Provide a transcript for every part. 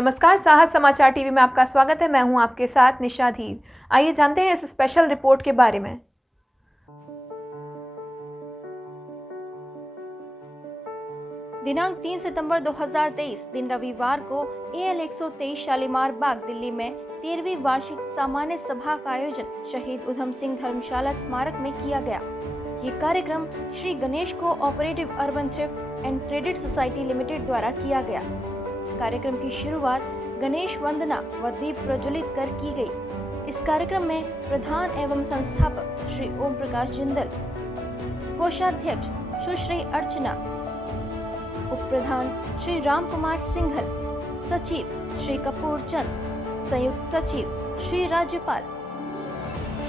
नमस्कार, साहस समाचार टीवी में आपका स्वागत है। मैं हूं आपके साथ निशा धीर। आइए जानते हैं इस स्पेशल रिपोर्ट के बारे में। दिनांक 3 सितंबर 2023 दिन रविवार को AL 123 शालीमार बाग दिल्ली में 13वीं वार्षिक सामान्य सभा का आयोजन शहीद उधम सिंह धर्मशाला स्मारक में किया गया। ये कार्यक्रम Shri Ganesh co operative urban thrift and credit society limited द्वारा किया गया। कार्यक्रम की शुरुआत गणेश वंदना व दीप प्रज्वलित कर की गई। इस कार्यक्रम में प्रधान एवं संस्थापक श्री ओम प्रकाश जिंदल, कोषाध्यक्ष सुश्री अर्चना, उप प्रधान श्री राम कुमार सिंघल, सचिव श्री कपूर चंद, संयुक्त सचिव श्री राज्यपाल,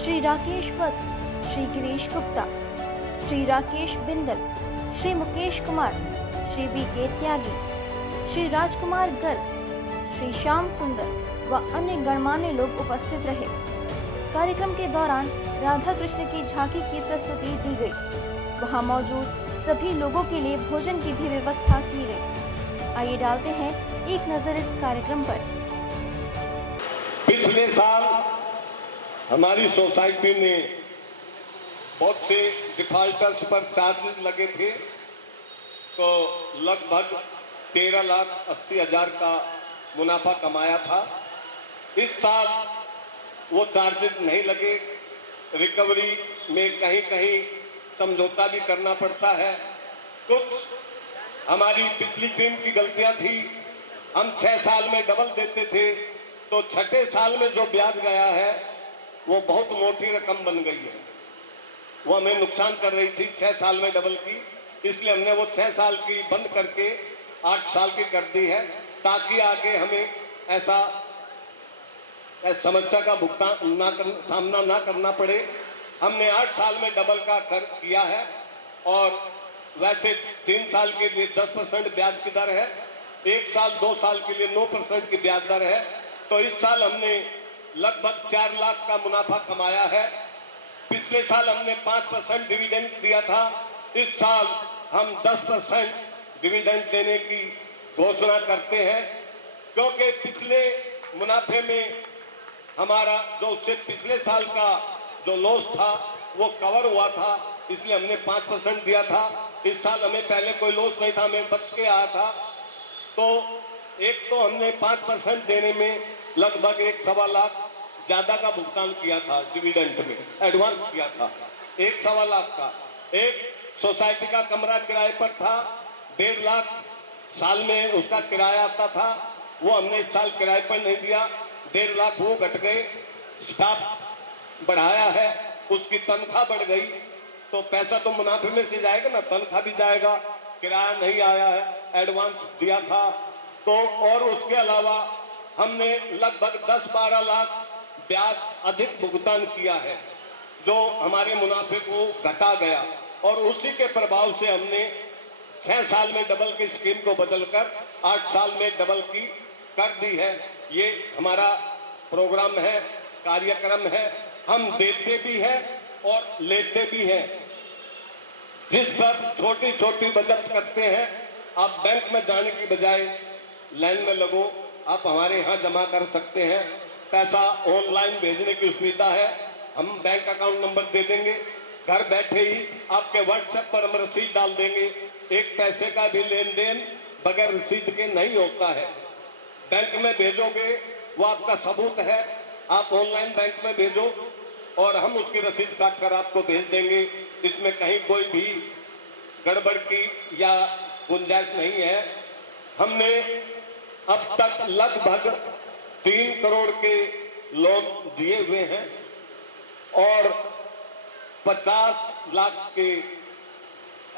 श्री राकेश वत्स, श्री गिरीश गुप्ता, श्री राकेश बिंदल, श्री मुकेश कुमार, श्री VK त्यागी, श्री राजकुमार गर्ग, श्री श्याम सुंदर व अन्य गणमान्य लोग उपस्थित रहे। कार्यक्रम के दौरान राधा कृष्ण की झांकी की प्रस्तुति दी गई। वहां मौजूद सभी लोगों के लिए भोजन की भी व्यवस्था की गई। आइए डालते हैं एक नजर इस कार्यक्रम पर। पिछले साल हमारी सोसाइटी में बहुत से डिफॉल्टर्स पर चार्जेस लगे थे, तो लगभग 13,80,000 का मुनाफा कमाया था। इस साल वो चार्जेस नहीं लगे। रिकवरी में कहीं कहीं समझौता भी करना पड़ता है। कुछ हमारी पिछली टीम की गलतियां थी। हम 6 साल में डबल देते थे, तो छठे साल में जो ब्याज गया है वो बहुत मोटी रकम बन गई है। वो हमें नुकसान कर रही थी 6 साल में डबल की, इसलिए हमने वो 6 साल की बंद करके 8 साल की कर दी है, ताकि आगे हमें ऐसा समस्या का सामना ना करना पड़े। हमने 8 साल में डबल का किया है, और वैसे 3 साल के लिए 10% ब्याज की दर है, 1 साल 2 साल के लिए 9% की ब्याज दर है। तो इस साल हमने लगभग 4 लाख का मुनाफा कमाया है। पिछले साल हमने 5% डिविडेंड दिया था। इस साल हम 10% डिविडेंड देने की घोषणा करते हैं, क्योंकि पिछले मुनाफे में हमारा जो उससे पिछले साल का जो लॉस था वो कवर हुआ था, इसलिए हमने 5% दिया था। इस साल हमें पहले कोई लॉस नहीं था, हमें बच के आया था। तो एक तो हमने 5% देने में लगभग 1.25 लाख ज्यादा का भुगतान किया था, डिविडेंड में एडवांस किया था 1.25 लाख का। एक सोसाइटी का कमरा किराए पर था, 1.5 लाख साल में उसका किराया आता था, वो हमने इस साल किराए पर नहीं दिया, 1.5 लाख वो घट गए। स्टाफ बढ़ाया है, उसकी तनख्वाह बढ़ गई, तो पैसा तो मुनाफे में से जाएगा ना, तनख्वाह भी जाएगा। किराया नहीं आया है, एडवांस दिया था तो। और उसके अलावा हमने लगभग 10-12 लाख ब्याज अधिक भुगतान किया है, जो हमारे मुनाफे को घटा गया। और उसी के प्रभाव से हमने 6 साल में डबल की स्कीम को बदलकर 8 साल में डबल की कर दी है। ये हमारा प्रोग्राम है, कार्यक्रम है। हम देते भी हैं और लेते भी हैं। जिस पर छोटी छोटी बचत करते हैं, आप बैंक में जाने की बजाय लाइन में लगो, आप हमारे यहाँ जमा कर सकते हैं। पैसा ऑनलाइन भेजने की सुविधा है, हम बैंक अकाउंट नंबर दे देंगे। घर बैठे ही आपके व्हाट्सएप पर हम रसीद डाल देंगे। एक पैसे का भी लेन देन बगैर रसीद के नहीं होता है। बैंक में भेजोगे वो आपका सबूत है, आप ऑनलाइन बैंक में भेजो और हम उसकी रसीद काट कर आपको भेज देंगे। इसमें कहीं कोई भी गड़बड़ की या गुंजाइश नहीं है। हमने अब तक लगभग 3 करोड़ के लोन दिए हुए हैं और 50 लाख के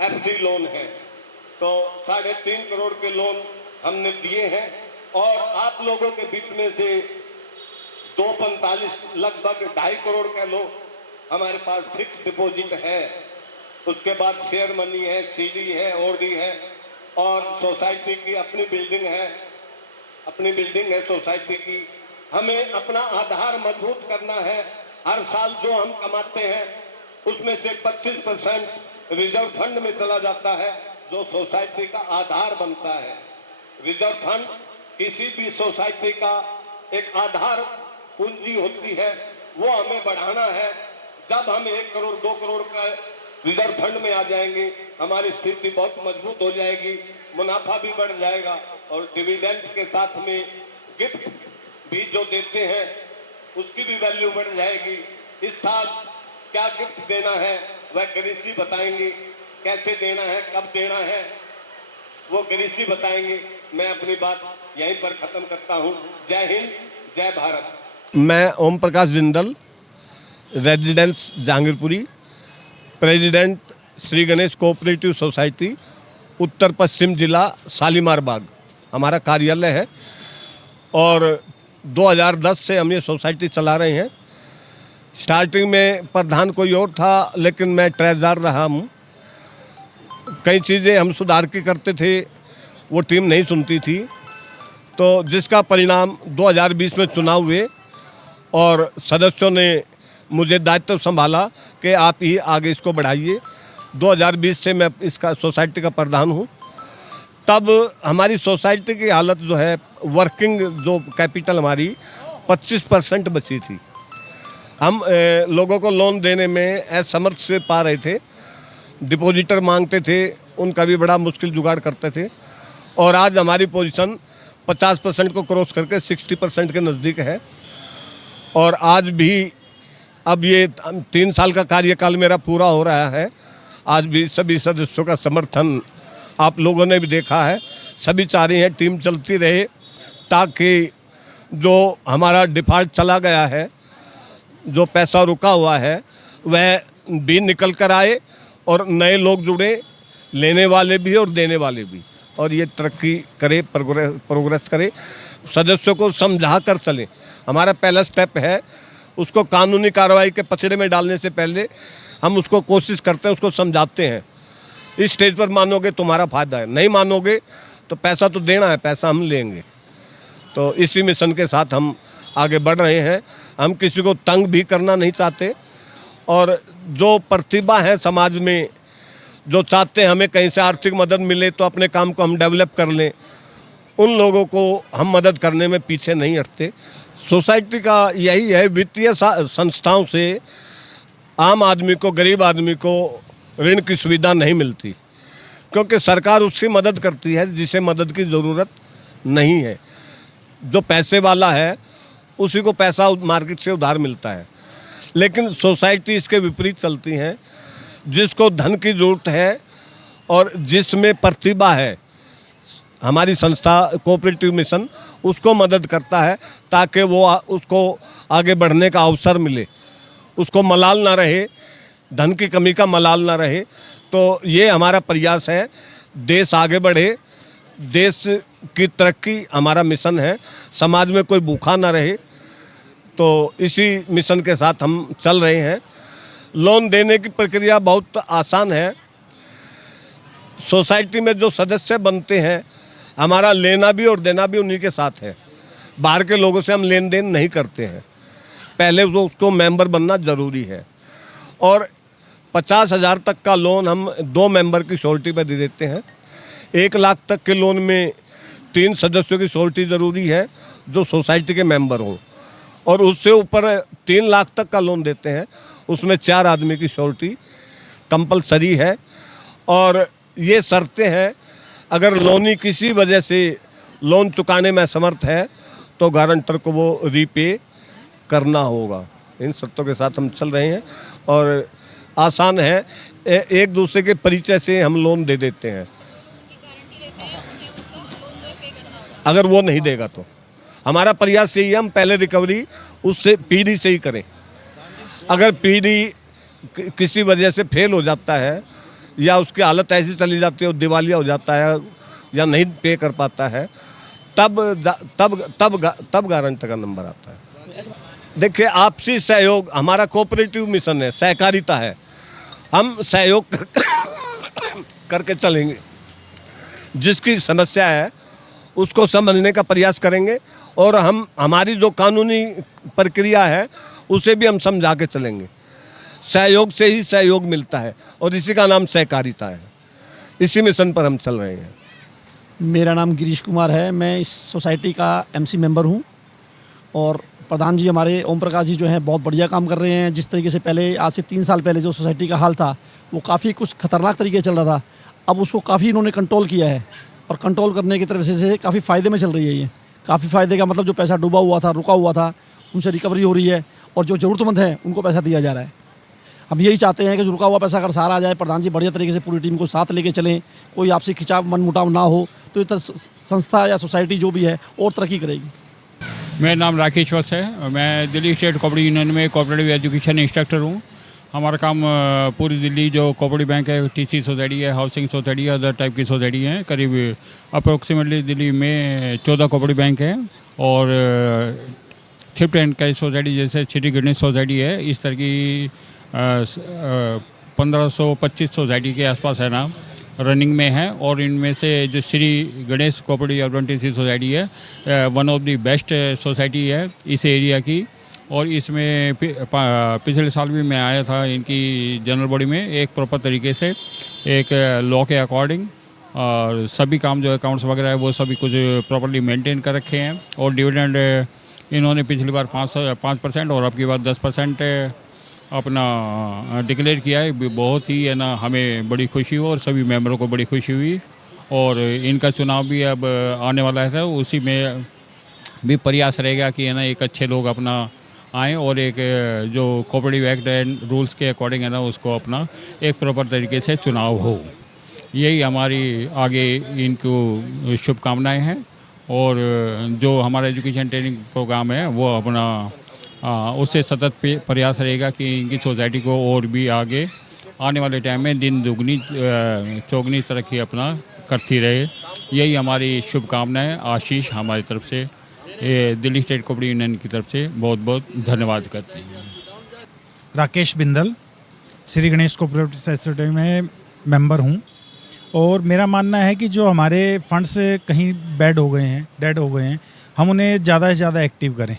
FD लोन है, तो 3.5 करोड़ के लोन हमने दिए हैं। और आप लोगों के बीच में से 245 लगभग 2.5 करोड़ का लोन हमारे पास फिक्स डिपॉजिट है। उसके बाद शेयर मनी है, CD है, OD है, और सोसाइटी की अपनी बिल्डिंग है सोसाइटी की। हमें अपना आधार मजबूत करना है। हर साल जो हम कमाते हैं उसमें से 25% रिजर्व फंड में चला जाता है, जो सोसाइटी का आधार बनता है। रिजर्व फंड किसी भी सोसाइटी का एक आधार पूंजी होती है, वो हमें बढ़ाना है। जब हम 1 करोड़ 2 करोड़ का रिजर्व फंड में आ जाएंगे, हमारी स्थिति बहुत मजबूत हो जाएगी, मुनाफा भी बढ़ जाएगा और डिविडेंड के साथ में गिफ्ट भी जो देते हैं उसकी भी वैल्यू बढ़ जाएगी। इस साल क्या गिफ्ट देना है वह गिरीश जी बताएंगे, कैसे देना है, कब देना है वो गिरीश जी बताएंगे। मैं अपनी बात यहीं पर खत्म करता हूं। जय हिंद, जय भारत। मैं Om Prakash Jindal, residence Jahangirpuri, president Shri Ganesh cooperative society, उत्तर पश्चिम जिला शालीमार बाग हमारा कार्यालय है। और 2010 से हम ये सोसाइटी चला रहे हैं। स्टार्टिंग में प्रधान कोई और था, लेकिन मैं ट्रेजरर रहा हूँ। कई चीज़ें हम सुधार की करते थे, वो टीम नहीं सुनती थी, तो जिसका परिणाम 2020 में चुनाव हुए और सदस्यों ने मुझे दायित्व संभाला कि आप ही आगे इसको बढ़ाइए। 2020 से मैं इसका सोसाइटी का प्रधान हूँ। तब हमारी सोसाइटी की हालत जो है, वर्किंग जो कैपिटल हमारी 25% बची थी। हम लोगों को लोन देने में असमर्थ से पा रहे थे, डिपॉजिटर मांगते थे, उनका भी बड़ा मुश्किल जुगाड़ करते थे। और आज हमारी पोजीशन 50% को क्रॉस करके 60% के नज़दीक है। और आज भी अब ये 3 साल का कार्यकाल मेरा पूरा हो रहा है। आज भी सभी सदस्यों का समर्थन आप लोगों ने भी देखा है। सभी चाह रहे हैं टीम चलती रहे, ताकि जो हमारा डिफ़ॉल्ट चला गया है, जो पैसा रुका हुआ है, वह भी निकल कर आए और नए लोग जुड़े, लेने वाले भी और देने वाले भी, और ये तरक्की करे, प्रोग्रेस करे। सदस्यों को समझा कर चलें। हमारा पहला स्टेप है, उसको कानूनी कार्रवाई के पछड़े में डालने से पहले हम उसको कोशिश करते हैं, उसको समझाते हैं। इस स्टेज पर मानोगे तुम्हारा फ़ायदा है, नहीं मानोगे तो पैसा तो देना है, पैसा हम लेंगे। तो इसी मिशन के साथ हम आगे बढ़ रहे हैं। हम किसी को तंग भी करना नहीं चाहते, और जो प्रतिभा है समाज में, जो चाहते हैं हमें कहीं से आर्थिक मदद मिले तो अपने काम को हम डेवलप कर लें, उन लोगों को हम मदद करने में पीछे नहीं हटते। सोसाइटी का यही है, वित्तीय संस्थाओं से आम आदमी को, गरीब आदमी को ऋण की सुविधा नहीं मिलती, क्योंकि सरकार उसकी मदद करती है जिसे मदद की ज़रूरत नहीं है। जो पैसे वाला है उसी को पैसा मार्केट से उधार मिलता है। लेकिन सोसाइटी इसके विपरीत चलती हैं। जिसको धन की ज़रूरत है और जिसमें प्रतिभा है, हमारी संस्था कोऑपरेटिव मिशन उसको मदद करता है, ताकि वो उसको आगे बढ़ने का अवसर मिले, उसको मलाल ना रहे, धन की कमी का मलाल ना रहे। तो ये हमारा प्रयास है, देश आगे बढ़े, देश की तरक्की हमारा मिशन है, समाज में कोई भूखा ना रहे। तो इसी मिशन के साथ हम चल रहे हैं। लोन देने की प्रक्रिया बहुत आसान है। सोसाइटी में जो सदस्य बनते हैं, हमारा लेना भी और देना भी उन्हीं के साथ है। बाहर के लोगों से हम लेन देन नहीं करते हैं। पहले तो उसको मेंबर बनना ज़रूरी है। और 50,000 तक का लोन हम 2 मेंबर की श्योरिटी पर दे देते हैं। 1 लाख तक के लोन में 3 सदस्यों की श्योरिटी ज़रूरी है, जो सोसाइटी के मेंबर हों। और उससे ऊपर 3 लाख तक का लोन देते हैं, उसमें 4 आदमी की श्योरिटी कंपलसरी है। और ये शर्तें हैं, अगर लोनी किसी वजह से लोन चुकाने में असमर्थ है तो गारंटर को वो रीपे करना होगा। इन शर्तों के साथ हम चल रहे हैं और आसान है। एक दूसरे के परिचय से हम लोन दे देते हैं। अगर वो नहीं देगा तो हमारा प्रयास यही है, हम पहले रिकवरी उससे पीढ़ी से ही करें। अगर पीढ़ी किसी वजह से फेल हो जाता है या उसकी हालत ऐसी चली जाती है, वो दिवालिया हो जाता है या नहीं पे कर पाता है, तब गारंटर का नंबर आता है। देखिए, आपसी सहयोग हमारा कोऑपरेटिव मिशन है, सहकारिता है। हम सहयोग करके चलेंगे। जिसकी समस्या है उसको समझने का प्रयास करेंगे, और हमारी जो कानूनी प्रक्रिया है उसे भी हम समझा के चलेंगे। सहयोग से ही सहयोग मिलता है, और इसी का नाम सहकारिता है। इसी मिशन पर हम चल रहे हैं। मेरा नाम गिरीश कुमार है। मैं इस सोसाइटी का एमसी मेंबर हूं और प्रधान जी हमारे ओम प्रकाश जी जो हैं बहुत बढ़िया काम कर रहे हैं। जिस तरीके से पहले आज से 3 साल पहले जो सोसाइटी का हाल था वो काफ़ी कुछ खतरनाक तरीके से चल रहा था, अब उसको काफ़ी इन्होंने कंट्रोल किया है और कंट्रोल करने की तरफ से काफ़ी फ़ायदे में चल रही है। ये काफ़ी फ़ायदे का मतलब जो पैसा डूबा हुआ था, रुका हुआ था, उनसे रिकवरी हो रही है और जो ज़रूरतमंद हैं उनको पैसा दिया जा रहा है। हम यही चाहते हैं कि जो रुका हुआ पैसा अगर सारा आ जाए, प्रधान जी बढ़िया तरीके से पूरी टीम को साथ लेके चलें, कोई आपसी खिंचाव मनमुटाव ना हो, तो ये संस्था या सोसाइटी जो भी है और तरक्की करेगी। मेरा नाम राकेश वत्स है। मैं दिल्ली स्टेट कोऑपरेटिव यूनियन में कोऑपरेटिव एजुकेशन इंस्ट्रक्टर हूँ। हमारा काम पूरी दिल्ली जो कोऑपरेटिव बैंक है, टीसी सोसाइटी है, हाउसिंग सोसाइटी है, अदर टाइप की सोसाइटी हैं। करीब अप्रोक्सीमेटली दिल्ली में 14 कोऑपरेटिव बैंक हैं और थ्रिफ्ट एंड कैश सोसाइटी जैसे श्री गणेश सोसाइटी है, इस तरह की 1525 सोसाइटी के आसपास है ना रनिंग में है। और इनमें से जो Shri Ganesh cooperative advantage society है one of the best society है इस एरिया की। और इसमें पिछले साल भी मैं आया था इनकी जनरल बॉडी में, एक प्रॉपर तरीके से एक लॉ के अकॉर्डिंग और सभी काम जो अकाउंट्स वगैरह है वो सभी कुछ प्रॉपर्ली मेंटेन कर रखे हैं। और डिविडेंड इन्होंने पिछली बार 5% और अब की बार 10% अपना डिक्लेयर किया है। बहुत ही है ना हमें बड़ी खुशी हुई और सभी मेंबरों को बड़ी खुशी हुई। और इनका चुनाव भी अब आने वाला है, उसी में भी प्रयास रहेगा कि है ना एक अच्छे लोग अपना आएँ और एक जो कोऑपरेटिव एक्ट एंड रूल्स के अकॉर्डिंग है ना उसको अपना एक प्रॉपर तरीके से चुनाव हो। यही हमारी आगे इनको शुभकामनाएं हैं। और जो हमारा एजुकेशन ट्रेनिंग प्रोग्राम है वो अपना उससे सतत प्रयास रहेगा कि इनकी सोसाइटी को और भी आगे आने वाले टाइम में दिन दुगनी चौगनी तरक्की अपना करती रहे। यही हमारी शुभकामनाएं। आशीष हमारी तरफ से दिल्ली स्टेट कोऑपरेटिव यूनियन की तरफ से बहुत बहुत धन्यवाद करते हैं। राकेश बिंदल श्री गणेश कोऑपरेटिव सोसाइटी में मेंबर हूं और मेरा मानना है कि जो हमारे फंड्स कहीं डेड हो गए हैं, हम उन्हें ज़्यादा से ज़्यादा एक्टिव करें,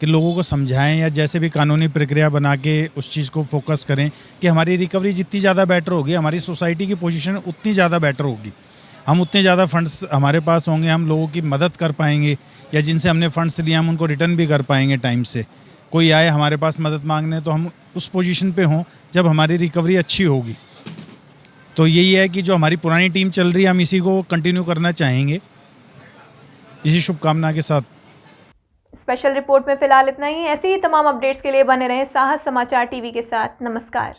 कि लोगों को समझाएं या जैसे भी कानूनी प्रक्रिया बना के उस चीज़ को फोकस करें कि हमारी रिकवरी जितनी ज़्यादा बेटर होगी, हमारी सोसाइटी की पोजीशन उतनी ज़्यादा बेटर होगी। हम उतने ज़्यादा फंड्स हमारे पास होंगे, हम लोगों की मदद कर पाएंगे या जिनसे हमने फंड्स लिए हम उनको रिटर्न भी कर पाएंगे टाइम से। कोई आए हमारे पास मदद मांगने तो हम उस पोजीशन पे हों जब हमारी रिकवरी अच्छी होगी। तो यही है कि जो हमारी पुरानी टीम चल रही है हम इसी को कंटिन्यू करना चाहेंगे, इसी शुभकामना के साथ। स्पेशल रिपोर्ट में फिलहाल इतना ही। ऐसे ही तमाम अपडेट्स के लिए बने रहें साहस समाचार टीवी के साथ। नमस्कार।